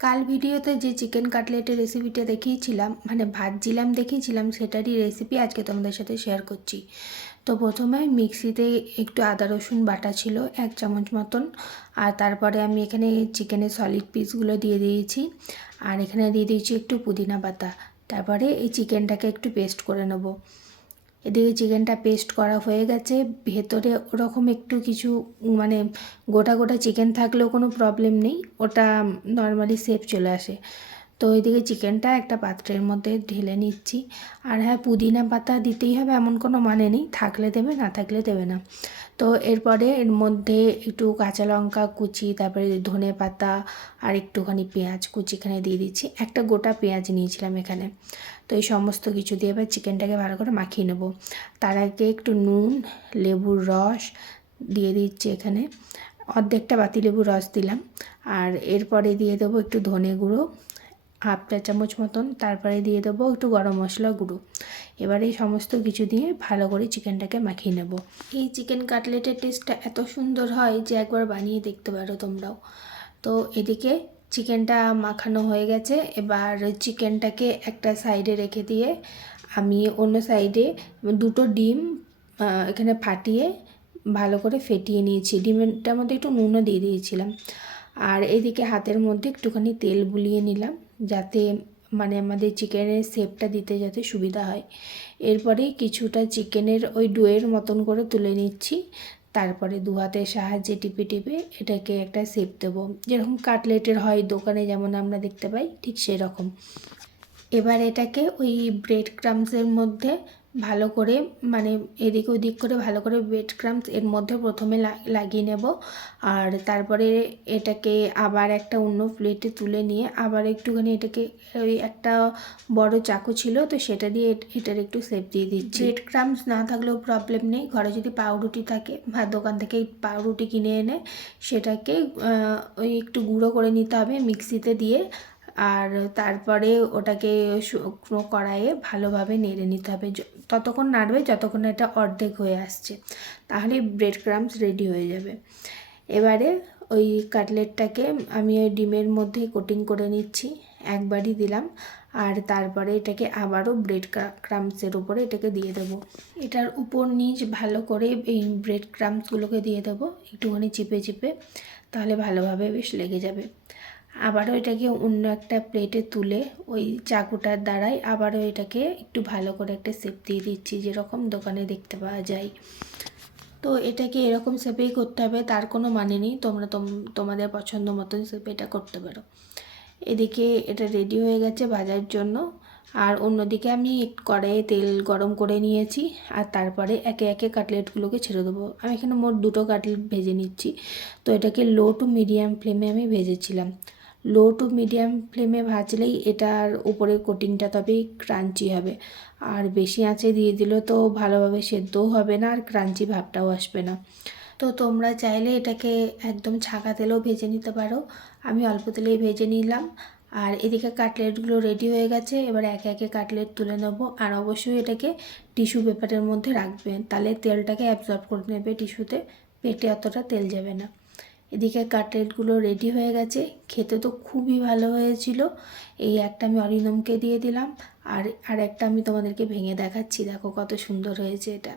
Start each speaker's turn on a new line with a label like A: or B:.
A: কাল ভিডিওতে যে চিকেন কাটলেটের রেসিপিটা দেখিয়েছিলাম মানে ভাজছিলাম দেখিয়েছিলাম, সেটারই রেসিপি আজকে তোমাদের সাথে শেয়ার করছি। তো প্রথমে মিক্সিতে একটু আদা, রসুন বাটা ছিল, এক চামচ মতন। আর তারপরে আমি এখানে চিকেনের সলিড পিসগুলো দিয়ে দিয়েছি। আর এখানে দিয়ে দিয়েছি একটু পুদিনা পাতা। তারপরে এই চিকেনটাকে একটু পেস্ট করে নেব। এদিকে চিকেনটা পেস্ট করা হয়ে গেছে। ভেতরে ওরকম একটু কিছু মানে গোটা গোটা চিকেন থাকলেও কোনো প্রবলেম নেই। ওটা নর্মালি সেফ চলে আসে। তো ওইদিকে চিকেনটা একটা পাত্রের মধ্যে ঢেলে নিচ্ছি। আর হ্যাঁ পুদিনা পাতা দিতেই হবে এমন কোনো মানে নেই, থাকলে দেবে, না থাকলে দেবে না। তো এরপরে এর মধ্যে একটু কাঁচা লঙ্কা কুচি, তারপরে ধনে পাতা আর একটুখানি পেঁয়াজ কুচি এখানে দিয়ে দিচ্ছি। একটা গোটা পেঁয়াজ নিয়েছিলাম এখানে। তো এই সমস্ত কিছু দিয়ে এবার চিকেনটাকে ভালো করে মাখিয়ে নেব। তার আগে একটু নুন, লেবুর রস দিয়ে দিচ্ছি এখানে। অর্ধেকটা বাতি লেবুর রস দিলাম। আর এরপরে দিয়ে দেবো একটু ধনে গুঁড়ো হাফ চা চামচ মতন, তারপরে দিয়ে দেবো একটু গরম মশলা গুঁড়ো। এবার এই সমস্ত কিছু দিয়ে ভালো করে চিকেনটাকে মাখিয়ে নেব। এই চিকেন কাটলেটের টেস্টটা এত সুন্দর হয় যে একবার বানিয়ে দেখতে পারো তোমরাও। তো এদিকে চিকেনটা মাখানো হয়ে গেছে। এবার চিকেনটাকে একটা সাইডে রেখে দিয়ে আমি অন্য সাইডে দুটো ডিম এখানে ফাটিয়ে ভালো করে ফেটিয়ে নিয়েছি। ডিমেরটার মধ্যে একটু নুনও দিয়ে দিয়েছিলাম। আর এদিকে হাতের মধ্যে একটুখানি তেল বুলিয়ে নিলাম। যাতে মানে আমাদের চিকেনের শেপটা দিতে যাতে সুবিধা হয়। এরপরে কিছুটা চিকেনের ওই ডুয়ের মতন করে তুলে নিচ্ছি। তারপরে দু হাতের সাহায্যে টিপে টিপে এটাকে একটা শেপ দেবো। যেরকম কাটলেটের হয় দোকানে যেমন আমরা দেখতে পাই, ঠিক সেরকম। এবার এটাকে ওই ব্রেড ক্রামসের মধ্যে ভালো করে মানে এদিক ওদিক করে ভালো করে ব্রেড ক্রামস এর মধ্যে প্রথমে লাগিয়ে নেব। আর তারপরে এটাকে আবার একটা অন্য প্লেটে তুলে নিয়ে আবার একটুখানি এটাকে, ওই একটা বড় চাকু ছিল তো সেটা দিয়ে এটার একটু সেপ দিয়ে দিচ্ছি। ব্রেড ক্রামস না থাকলেও প্রবলেম নেই। ঘরে যদি পাউরুটি থাকে, বা দোকান থেকে পাউরুটি কিনে এনে সেটাকে ওই একটু গুঁড়ো করে নিতে হবে মিক্সিতে দিয়ে। আর তারপরে ওটাকে শুকনো কড়াইয়ে ভালোভাবে নেড়ে নিতে হবে। ততক্ষণ নাড়বে যতক্ষণ এটা অর্ধেক হয়ে আসছে। তাহলে ব্রেড ক্রামস রেডি হয়ে যাবে। এবারে ওই কাটলেটটাকে আমি ওই ডিমের মধ্যে কোটিং করে নিচ্ছি, একবারই দিলাম। আর তারপরে এটাকে আবারও ব্রেড ক্রামসের উপরে এটাকে দিয়ে দেবো। এটার উপর নিচ ভালো করে এই ব্রেড ক্রামসগুলোকে দিয়ে দেবো, একটুখানি চিপে চিপে, তাহলে ভালোভাবে বেশ লেগে যাবে। আবারও এটাকে অন্য একটা প্লেটে তুলে ওই চাকুটার দ্বারাই আবারও এটাকে একটু ভালো করে একটা শেপ দিয়ে দিচ্ছি, যেরকম দোকানে দেখতে পাওয়া যায়। তো এটাকে এরকম শেপেই করতে হবে, তার কোনো মানে নেই, তোমরা তোমাদের পছন্দ মতন শেপে এটা করতে পারো। এদিকে এটা রেডি হয়ে গেছে বাজার জন্য, আর অন্যদিকে আমি কড়াইয়ে তেল গরম করে নিয়েছি, আর তারপরে একে একে কাটলেটগুলোকে ছেড়ে দেবো। আমি এখানে মোট দুটো কাটলেট ভেজে নিচ্ছি, তো এটাকে লো টু মিডিয়াম ফ্লেমে আমি ভেজেছিলাম। লো টু মিডিয়াম ফ্লেমে ভাজলেই এটার উপরে কোটিংটা তবেই ক্রাঞ্চি হবে। আর বেশি আঁচে দিয়ে দিলেও তো ভালোভাবে সেদ্ধও হবে না আর ক্রাঞ্চি ভাবটাও আসবে না। তো তোমরা চাইলে এটাকে একদম ছাকা তেলেও ভেজে নিতে পারো। আমি অল্প তেলেই ভেজে নিলাম। আর এদিকে কাটলেটগুলো রেডি হয়ে গেছে। এবার একে একে কাটলেট তুলে নেব। আর অবশ্যই এটাকে টিস্যু পেপারের মধ্যে রাখবেন তাহলে তেলটাকে অ্যাবজর্ব করে নেবে টিস্যুতে। পেটে অতটা তেল যাবে না। এদিকে কাটলেটগুলো রেডি হয়ে গেছে। খেতে তো খুবই ভালো হয়েছিল। এই একটা আমি অরিনমকে দিয়ে দিলাম। আর আর একটা আমি তোমাদেরকে ভেঙে দেখাচ্ছি। দেখো কত সুন্দর হয়েছে এটা।